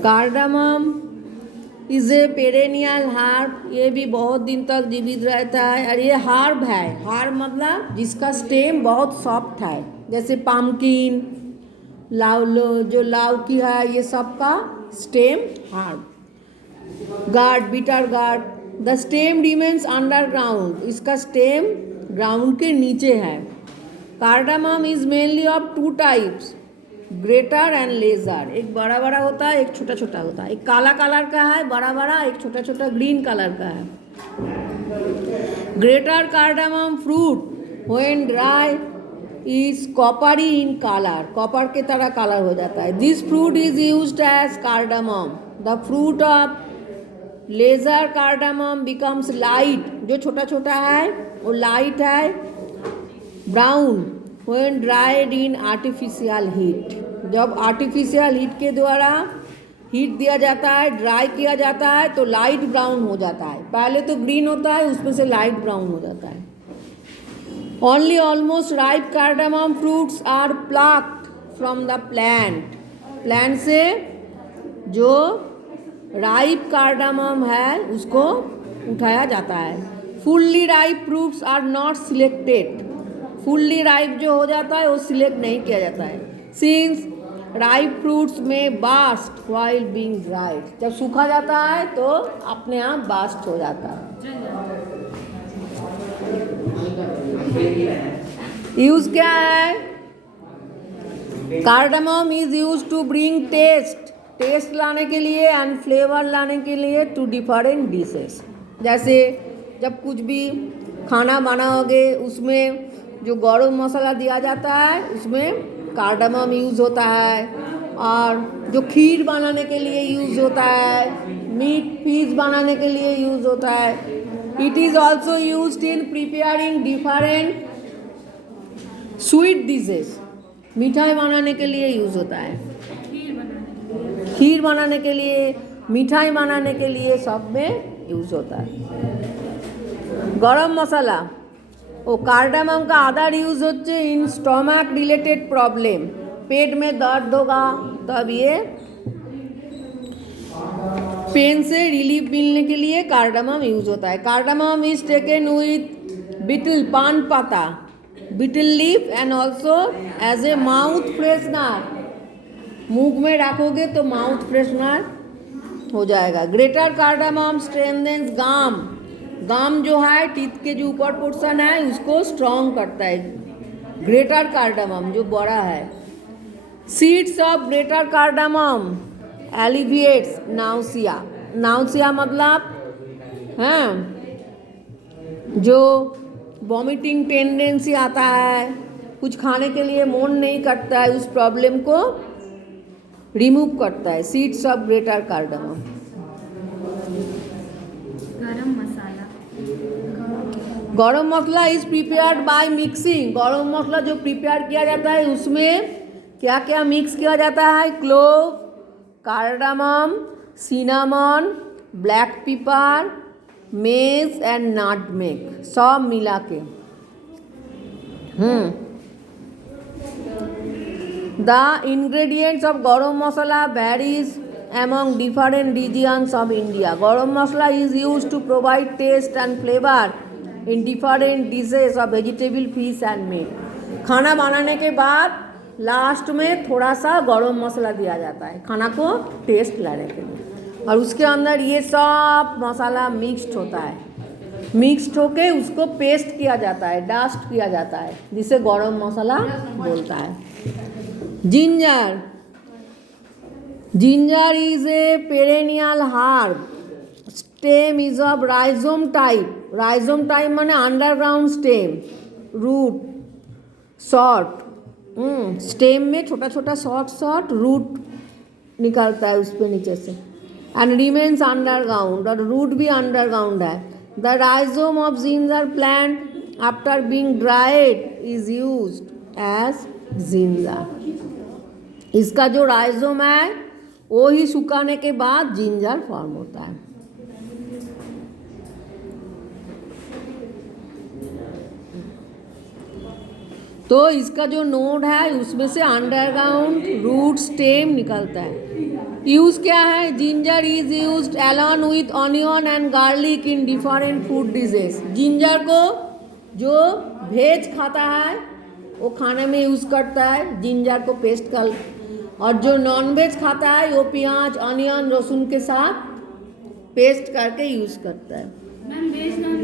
Cardamom is a perennial herb, ये भी बहुत दिन तक जीवित रहता है। और ये हार्ब है, हार्ब मतलब जिसका स्टेम बहुत सॉफ्ट है, जैसे पम्पकिन, जो लौकी है, ये सब का stem herb. Gourd, bitter gourd, the stem remains underground, इसका स्टेम ग्राउंड के नीचे है। Cardamom is mainly of two types, greater and lesser, एक बड़ा बड़ा होता है, एक छोटा छोटा होता है। एक काला कलर का है बड़ा बड़ा, एक छोटा छोटा ग्रीन कलर का है। Greater cardamom fruit when dry is coppery in colour, copper के तरह कलर हो जाता है। This fruit is used as cardamom. The fruit of lesser cardamom becomes light, जो छोटा छोटा है वो लाइट है, brown when dried in artificial heat, जब आर्टिफिशियल हीट के द्वारा हीट दिया जाता है, ड्राई किया जाता है तो लाइट ब्राउन हो जाता है। पहले तो ग्रीन होता है, उसमें से लाइट ब्राउन हो जाता है। Only almost ripe cardamom fruits are plucked from the plant, plant से जो राइप कार्डामम है उसको उठाया जाता है। Fully ripe fruits are not selected, fully ripe जो हो जाता है वो सिलेक्ट नहीं किया जाता है। सिंस राइप फ्रूट्स में बास्ट व्हाइल बीइंग ड्राइड, जब सूखा जाता है तो अपने आप बास्ट हो जाता है। यूज क्या है? Cardamom is use to bring taste, taste लाने के लिए एंड फ्लेवर लाने के लिए टू डिफरेंट डिशेस। जैसे जब कुछ भी खाना बनाओगे उसमें जो गरम मसाला दिया जाता है उसमें कार्डामम यूज़ होता है, और जो खीर बनाने के लिए यूज़ होता है, मीट पीस बनाने के लिए यूज़ होता है। It is also used in preparing different sweet dishes, मिठाई बनाने के लिए यूज़ होता है, खीर बनाने के लिए, मिठाई बनाने के लिए सब में यूज़ होता है। गरम मसाला ও कार्डामम का अदर यूज होচ্ছে इन स्टोमक रिलेटेड प्रॉब्लम, पेट में दर्द होगा तब ये पेन से रिलीफ मिलने के लिए कार्डामम यूज होता है। Cardamom is taken with betel, पान पाता, betel leaf and also as a mouth freshener, मुंह में रखोगे तो माउथ फ्रेशनर हो जाएगा। ग्रेटर कार्डामम स्ट्रेंथेन्स गाम, गाम जो है टीथ के जो ऊपर पोर्शन है उसको स्ट्रॉन्ग करता है, ग्रेटर कार्डामम जो बड़ा है। सीड्स ऑफ ग्रेटर कार्डामम एलिविएट्स नाउसिया, नाउसिया मतलब हाँ जो वॉमिटिंग टेंडेंसी आता है, कुछ खाने के लिए मन नहीं करता है, उस प्रॉब्लम को रिमूव करता है सीड्स ऑफ ग्रेटर कार्डामम। गरम मसाला इज प्रिपेयर्ड बाय मिक्सिंग, गरम मसाला जो प्रिपेयर किया जाता है उसमें क्या क्या मिक्स किया जाता है? Clove, cardamom, cinnamon, black pepper, मेज एंड नटमेग, सब मिला के। द इंग्रेडिएंट्स ऑफ गरम मसाला varies among different regions of India. गरम मसाला is used to provide taste and flavor in different dishes of vegetable, fish and meat. खाना बनाने के बाद लास्ट में थोड़ा सा गरम मसाला दिया जाता है खाना को टेस्ट लाने के लिए, और उसके अंदर ये सब मसाला मिक्स्ड होता है, मिक्स्ड होके उसको पेस्ट किया जाता है, डस्ट किया जाता है, जिसे गरम मसाला बोलता है। Ginger, ginger is a perennial herb, stem is of rhizome type, rhizome type माने underground stem, root short, stem में छोटा छोटा शॉर्ट शॉर्ट रूट निकलता है उस पे नीचे से, एंड रिमेन्स अंडरग्राउंड, और रूट भी अंडरग्राउंड है। The rhizome of ginger plant after being dried is used as ginger, इसका जो राइजोम है वो ही सुखाने के बाद जिंजर फॉर्म होता है। तो इसका जो नोड है उसमें से अंडरग्राउंड रूट स्टेम निकलता है। यूज क्या है? Ginger is used along with onion and garlic in different food dishes. Ginger को जो वेज खाता है वो खाने में यूज करता है जिंजर को पेस्ट कर, और जो नॉन वेज खाता है वो प्याज ऑनियन लहसुन के साथ पेस्ट करके यूज करता है। मैम वेज नॉन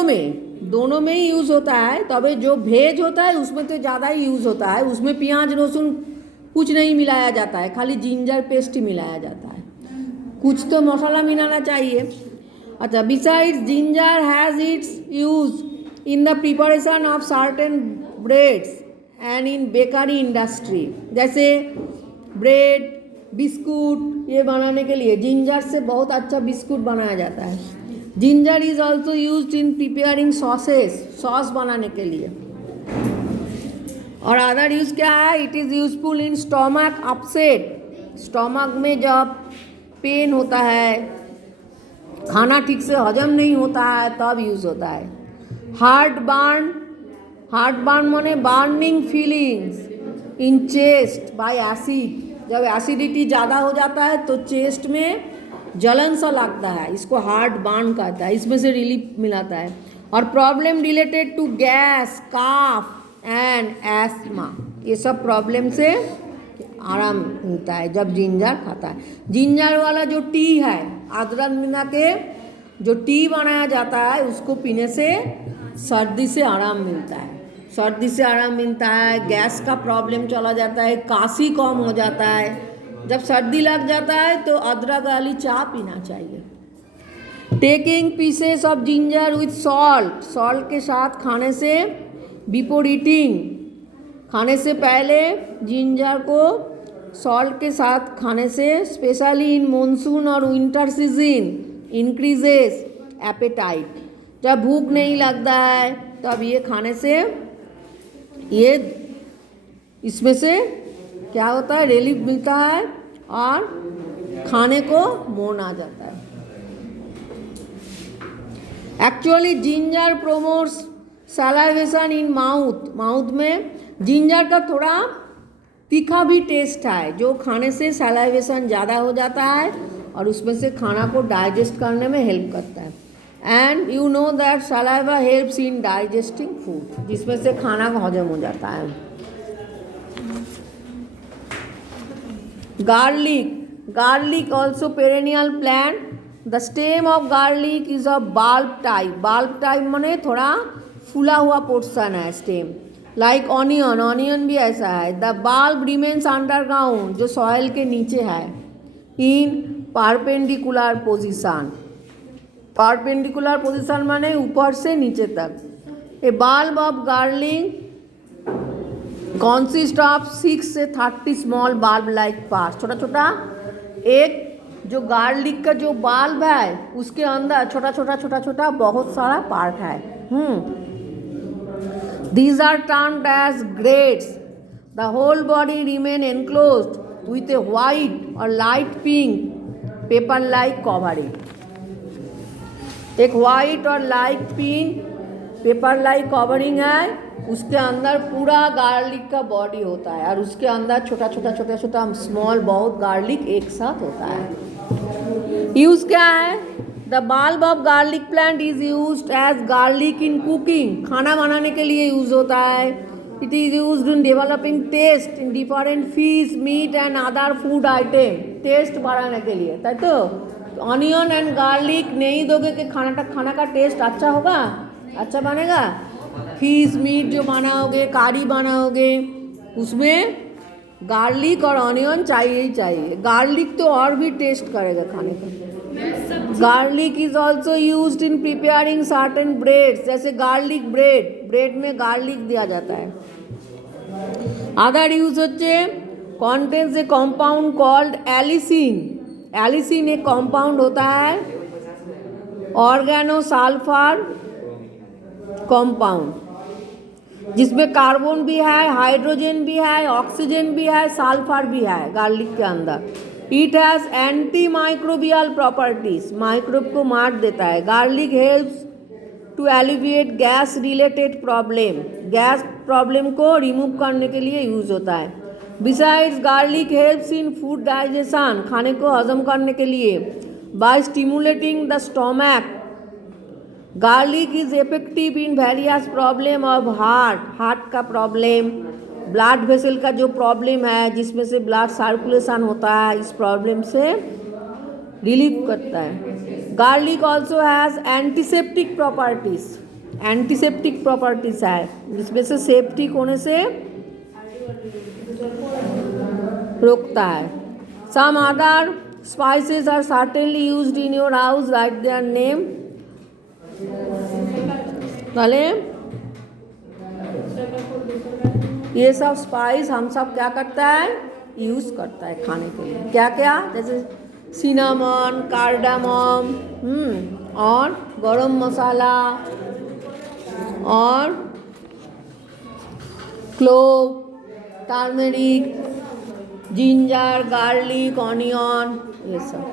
वेज दोनों में ही यूज होता है। तभी जो वेज होता है उसमें तो ज़्यादा ही यूज होता है, उसमें प्याज लहसुन कुछ नहीं मिलाया जाता है, खाली जिंजर पेस्ट ही मिलाया जाता है। कुछ तो मसाला मिलाना चाहिए। अच्छा, besides ginger has its use in the preparation of certain breads and in bakery industry. जैसे ब्रेड बिस्कुट ये बनाने के लिए जिंजर से बहुत अच्छा बिस्कुट बनाया जाता है। Ginger is also use in preparing sauces, sauce बनाने के लिए। और अदर यूज क्या है? It is useful in stomach upset. Stomach में जब पेन होता है, खाना ठीक से हजम नहीं होता है, तब यूज होता है। हार्ट बर्न माने burning feelings in chest bye acid. जब एसिडिटी ज़्यादा हो जाता है तो चेस्ट में जलन सा लगता है, इसको हार्ट बर्न कहता है, इसमें से रिलीफ मिलाता है। और problem related to gas cough and asthma, ये सब प्रॉब्लम से आराम मिलता है जब जिंजर खाता है। जिंजर वाला जो टी है, अदरक मिला के जो टी बनाया जाता है उसको पीने से सर्दी से आराम मिलता है। सर्दी से आराम मिलता है, गैस का प्रॉब्लम चला जाता है, काशी कम हो जाता है। जब सर्दी लग जाता है तो अदरक वाली चाय पीना चाहिए। Taking pieces of ginger with salt, salt के साथ खाने से, बिफोर ईटिंग खाने से पहले जिंजर को सॉल्ट के साथ खाने से, स्पेशली इन मानसून और विंटर सीजन, इंक्रीजेस एपेटाइट। जब भूख नहीं लगता है तब ये खाने से ये इसमें से क्या होता है? रिलीफ मिलता है और खाने को मन आ जाता है। Actually ginger promotes salivation in mouth में जिंजर का थोड़ा तीखा भी टेस्ट है, जो खाने से सलाइवेशन ज़्यादा हो जाता है और उसमें से खाना को डाइजेस्ट करने में हेल्प करता है। And you know that saliva helps in digesting food, जिसमें से खाना हजम हो जाता है। Garlic also perennial plant. The stem of garlic is a bulb type माने थोड़ा फूला हुआ पोर्शन है स्टेम। लाइक ऑनियन भी ऐसा है। द बाल्ब रिमेन्स अंडरग्राउंड, जो सॉइल के नीचे है, इन परपेंडिकुलर पोजिशन माने ऊपर से नीचे तक। ए बाल्ब ऑफ गार्लिक कॉन्सिस्ट ऑफ 6 से 30 स्मॉल बाल्ब लाइक पार्ट। छोटा छोटा एक जो गार्लिक का जो बाल्ब है उसके अंदर छोटा छोटा बहुत सारा पार्ट है। These are termed as grades. The whole body remain enclosed with a white or light pink paper-like covering. एक white और light pink paper-like covering है, उसके अंदर पूरा गार्लिक का बॉडी होता है और उसके अंदर छोटा स्मॉल बहुत गार्लिक एक साथ होता है। यूज क्या है? The bulb of garlic plant is used as garlic in cooking, खाना बनाने के लिए यूज होता है। It is used in developing taste in different fish meat and other food item, taste बढ़ाने के लिए। ताई तो ऑनियन एंड गार्लिक नहीं दोगे कि खाना का टेस्ट अच्छा होगा, अच्छा बनेगा। फिश मीट जो बनाओगे, करी बनाओगे, उसमें गार्लिक और ऑनियन चाहिए ही चाहिए। गार्लिक तो और भी टेस्ट करेगा खाने का। Garlic is also used in preparing certain breads, जैसे गार्लिक ब्रेड में गार्लिक दिया जाता है। अदर यूज होच्छे कॉन्टेंस ए कॉम्पाउंड कॉल्ड एलिसिन एक कॉम्पाउंड होता है, ऑर्गेनोसल्फर कॉम्पाउंड, जिसमें कार्बन भी है, हाइड्रोजन भी है, ऑक्सीजन भी है, सल्फर भी है गार्लिक के अंदर। It has antimicrobial properties, microbe को मार देता है। Garlic helps to alleviate gas related problem, gas problem को रिमूव करने के लिए यूज़ होता है। Besides garlic helps in food digestion, खाने को हजम करने के लिए। By stimulating the stomach, garlic is effective in various problem of heart का प्रॉब्लम, ब्लड वेसल का जो प्रॉब्लम है जिसमें से ब्लड सर्कुलेशन होता है, इस प्रॉब्लम से रिलीव करता है। Garlic also has antiseptic properties, antiseptic properties है जिसमें से सेप्टिक होने से रोकता है। Some other spices are certainly used in your house, write their name. भले ये सब स्पाइस हम सब क्या करता है, यूज़ करता है खाने के लिए। क्या क्या, जैसे सिनामन, कार्डामम, और गरम मसाला, और clove, turmeric, ginger, garlic, onion, ये सब।